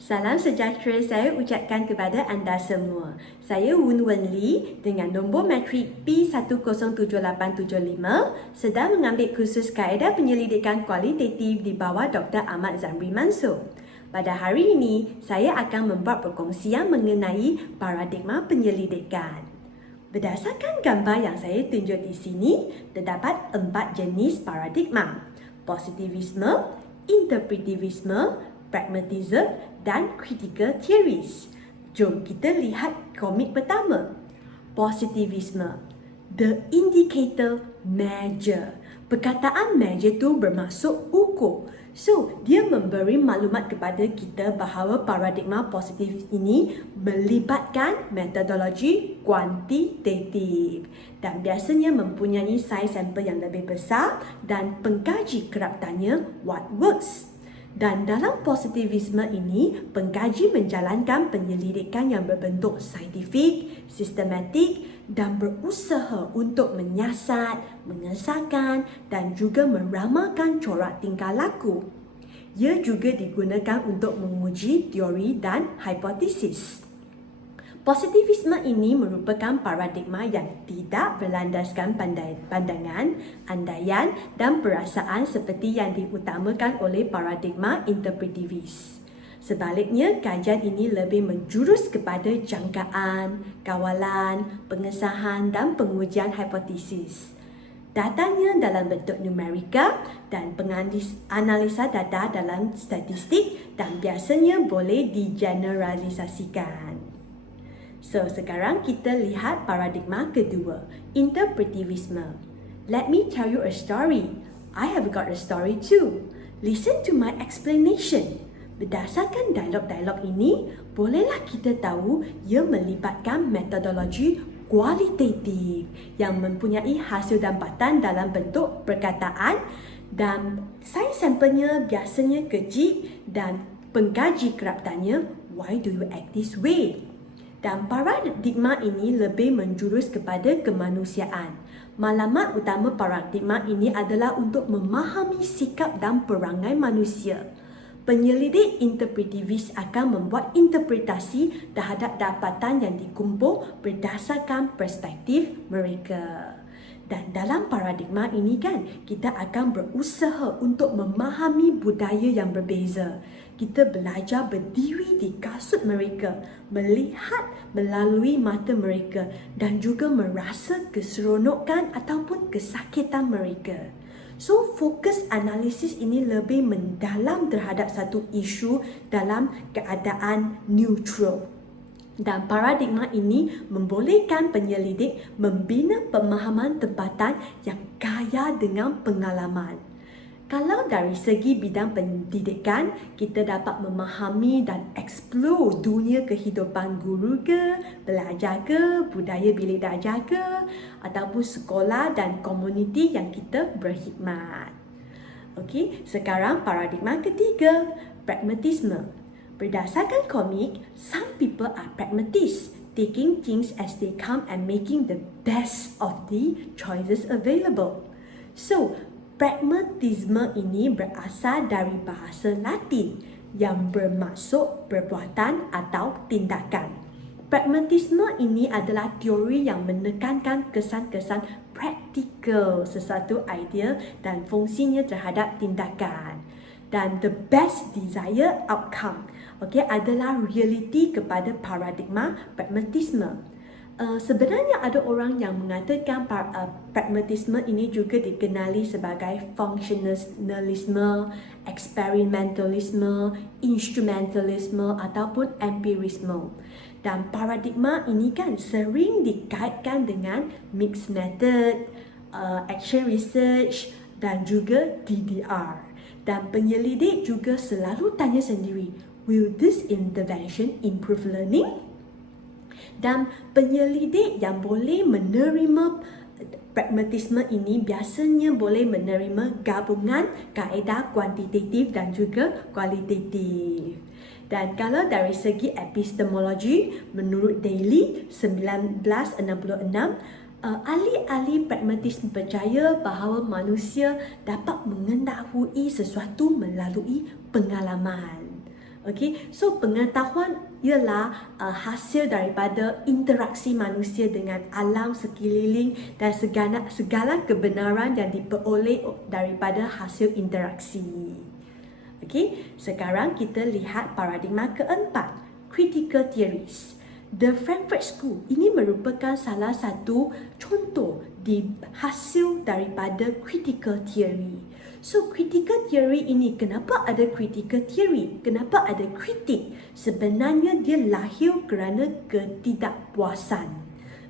Salam sejahtera saya ucapkan kepada anda semua. Saya Woon Wen Lee dengan nombor matrik P107875 sedang mengambil kursus kaedah penyelidikan kualitatif di bawah Dr. Ahmad Zamri Mansur. Pada hari ini, saya akan membuat perkongsian mengenai paradigma penyelidikan. Berdasarkan gambar yang saya tunjuk di sini, terdapat 4 jenis paradigma: positivisme, interpretivisme, pragmatism dan critical theories. Jom kita lihat komik pertama. Positivisme. The indicator measure. Perkataan measure tu bermaksud ukur. So, dia memberi maklumat kepada kita bahawa paradigma positif ini melibatkan metodologi kuantitatif dan biasanya mempunyai saiz sampel yang lebih besar dan pengkaji kerap tanya what works. Dan dalam positivisme ini, pengkaji menjalankan penyelidikan yang berbentuk saintifik, sistematik dan berusaha untuk menyiasat, mengesahkan dan juga meramalkan corak tingkah laku. Ia juga digunakan untuk menguji teori dan hipotesis. Positivisme ini merupakan paradigma yang tidak berlandaskan pandangan, andaian dan perasaan seperti yang diutamakan oleh paradigma interpretivis. Sebaliknya, kajian ini lebih menjurus kepada jangkaan, kawalan, pengesahan dan pengujian hipotesis. Datanya dalam bentuk numerika dan penganalisa data dalam statistik dan biasanya boleh digeneralisasikan. So, sekarang kita lihat paradigma kedua, interpretivisme. Let me tell you a story. I have got a story too. Listen to my explanation. Berdasarkan dialog-dialog ini, bolehlah kita tahu ia melibatkan metodologi kualitatif yang mempunyai hasil dapatan dalam bentuk perkataan dan saiz sampelnya biasanya kecil dan pengkaji kerap tanya, why do you act this way? Dan paradigma ini lebih menjurus kepada kemanusiaan. Maklumat utama paradigma ini adalah untuk memahami sikap dan perangai manusia. Penyelidik interpretivis akan membuat interpretasi terhadap dapatan yang dikumpul berdasarkan perspektif mereka. Dan dalam paradigma ini kan, kita akan berusaha untuk memahami budaya yang berbeza. Kita belajar berdiri di kasut mereka, melihat melalui mata mereka dan juga merasa keseronokan ataupun kesakitan mereka. So, fokus analisis ini lebih mendalam terhadap satu isu dalam keadaan neutral. Dan paradigma ini membolehkan penyelidik membina pemahaman tempatan yang kaya dengan pengalaman. Kalau dari segi bidang pendidikan, kita dapat memahami dan eksplor dunia kehidupan guru ke, pelajar ke, budaya bilik darjah ke, ataupun sekolah dan komuniti yang kita berkhidmat. Okey, sekarang paradigma ketiga, pragmatisme. Berdasarkan komik, some people are pragmatists, taking things as they come and making the best of the choices available. So, pragmatisme ini berasal dari bahasa Latin yang bermaksud perbuatan atau tindakan. Pragmatisme ini adalah teori yang menekankan kesan-kesan praktikal sesuatu idea dan fungsinya terhadap tindakan. Dan the best desired outcome adalah realiti kepada paradigma pragmatisme. Sebenarnya ada orang yang mengatakan pragmatisme ini juga dikenali sebagai functionalisme, experimentalisme, instrumentalisme ataupun empirisme. Dan paradigma ini kan sering dikaitkan dengan mixed method, action research dan juga DDR. Dan penyelidik juga selalu tanya sendiri, will this intervention improve learning? Dan penyelidik yang boleh menerima pragmatisme ini biasanya boleh menerima gabungan kaedah kuantitatif dan juga kualitatif. Dan kalau dari segi epistemologi, menurut Daly 1966, ahli-ahli pragmatisme percaya bahawa manusia dapat mengetahui sesuatu melalui pengalaman. Okey, so pengetahuan ialah hasil daripada interaksi manusia dengan alam sekeliling dan segala kebenaran yang diperoleh daripada hasil interaksi. Okey, sekarang kita lihat paradigma keempat, critical theories. The Frankfurt School ini merupakan salah satu contoh di hasil daripada critical theory. So critical theory ini, kenapa ada critical theory? Kenapa ada kritik? Sebenarnya dia lahir kerana ketidakpuasan.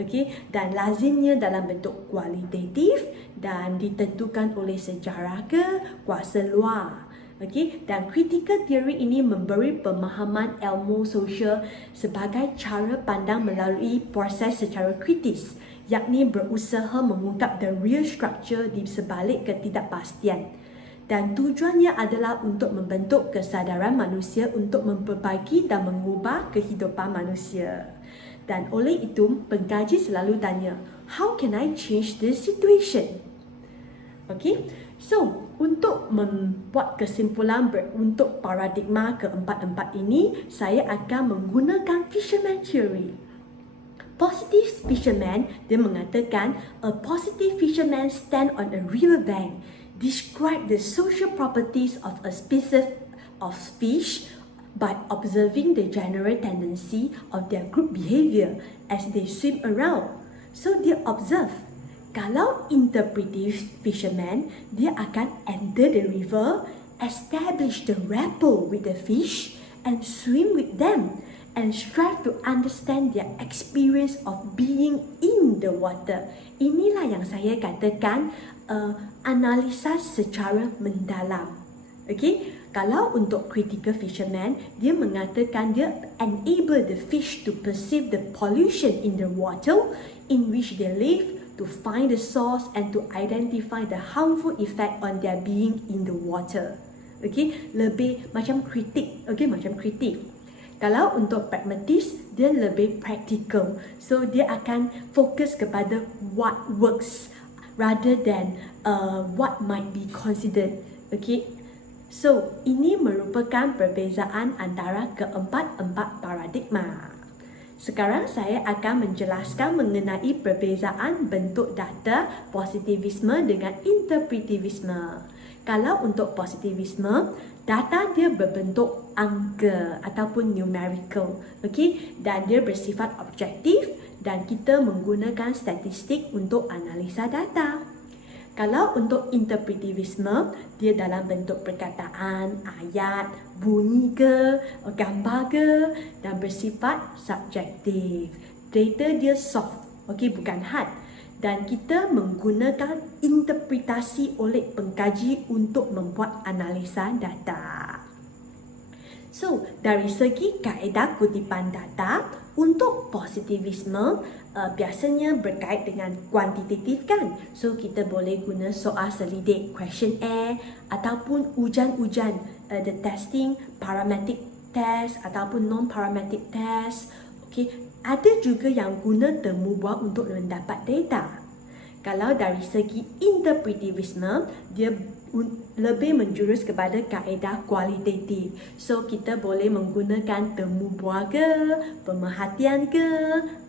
Okey, dan lazimnya dalam bentuk kualitatif dan ditentukan oleh sejarah ke kuasa luar. Okey, dan critical theory ini memberi pemahaman ilmu sosial sebagai cara pandang melalui proses secara kritis, yakni berusaha mengungkap the real structure di sebalik ketidakpastian. Dan tujuannya adalah untuk membentuk kesadaran manusia untuk memperbaiki dan mengubah kehidupan manusia. Dan oleh itu, pengkaji selalu tanya, how can I change this situation? Okay, so untuk membuat kesimpulan untuk paradigma keempat-empat ini, saya akan menggunakan fisherman theory. Positive fisherman, dia mengatakan, a positive fisherman stand on a river bank, describe the social properties of a species of fish by observing the general tendency of their group behavior as they swim around. So dia observe. Kalau interpretive fisherman, dia akan enter the river, establish the rapport with the fish and swim with them and strive to understand their experience of being in the water. Inilah yang saya katakan analisa secara mendalam. Okay, kalau untuk critical fisherman, dia mengatakan dia enable the fish to perceive the pollution in the water in which they live, to find the source and to identify the harmful effect on their being in the water. Okay, lebih macam kritik. Okay, macam kritik. Kalau untuk pragmatis, dia lebih practical. So dia akan fokus kepada what works rather than what might be considered. Okay, so ini merupakan perbezaan antara keempat-empat paradigma. Sekarang saya akan menjelaskan mengenai perbezaan bentuk data positivisme dengan interpretivisme. Kalau untuk positivisme, data dia berbentuk angka ataupun numerical, okay? Dan dia bersifat objektif dan kita menggunakan statistik untuk analisa data. Kalau untuk interpretivisme, dia dalam bentuk perkataan, ayat, bunyi ke, gambar ke dan bersifat subjektif. Data dia soft, okay, bukan hard. Dan kita menggunakan interpretasi oleh pengkaji untuk membuat analisa data. So, dari segi kaedah kutipan data, untuk positivisme biasanya berkait dengan kuantitatif kan. So, kita boleh guna soal selidik, questionnaire ataupun ujian-ujian, the testing, parametric test ataupun non-parametric test. Okay, ada juga yang guna temu bual untuk mendapat data. Kalau dari segi interpretivisme, dia lebih menjurus kepada kaedah kualitatif. So, kita boleh menggunakan temu bual ke, pemerhatian ke,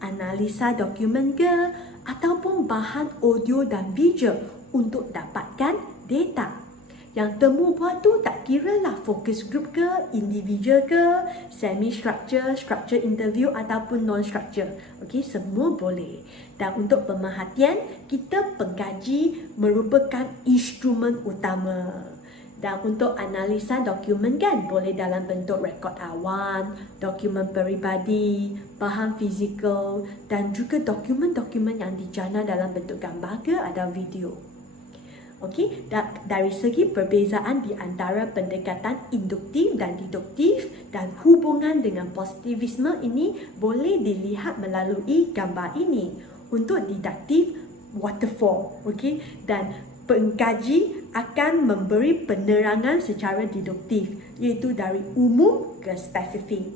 analisa dokumen ke, ataupun bahan audio dan video untuk dapatkan data. Yang temu bual tu tak kira lah focus group ke, individual ke, semi-structure, structure interview ataupun non-structure. Okey, semua boleh. Dan untuk pemerhatian, kita pengkaji merupakan instrumen utama. Dan untuk analisa dokumen kan, boleh dalam bentuk rekod awan, dokumen peribadi, bahan fizikal dan juga dokumen-dokumen yang dijana dalam bentuk gambar ke atau video. Okey, dari segi perbezaan di antara pendekatan induktif dan deduktif dan hubungan dengan positivisme ini boleh dilihat melalui gambar ini. Untuk deduktif, waterfall, okey, dan pengkaji akan memberi penerangan secara deduktif, iaitu dari umum ke spesifik.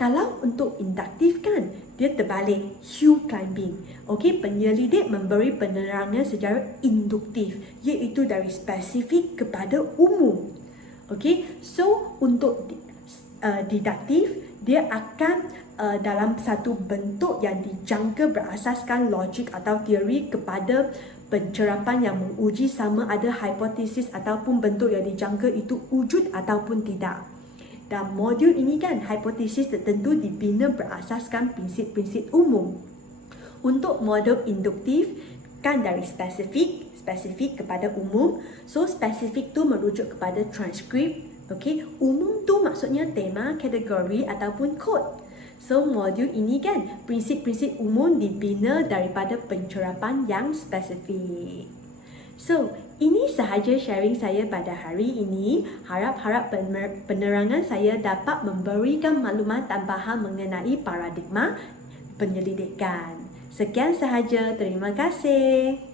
Kalau untuk induktif kan, dia terbalik, hill climbing. Okey, penyelidik memberi penerangan secara induktif, iaitu dari spesifik kepada umum. Okey, so untuk didaktif, dia akan dalam satu bentuk yang dijangka berasaskan logik atau teori kepada pencerapan yang menguji sama ada hipotesis ataupun bentuk yang dijangka itu wujud ataupun tidak. Dan modul ini kan, hipotesis tertentu dibina berasaskan prinsip-prinsip umum. Untuk modul induktif, kan dari spesifik kepada umum. So, spesifik tu merujuk kepada transkrip. Okay, umum tu maksudnya tema, kategori ataupun kod. So, modul ini kan, prinsip-prinsip umum dibina daripada pencerapan yang spesifik. So, ini sahaja sharing saya pada hari ini. Harap-harap penerangan saya dapat memberikan maklumat tambahan mengenai paradigma penyelidikan. Sekian sahaja, terima kasih.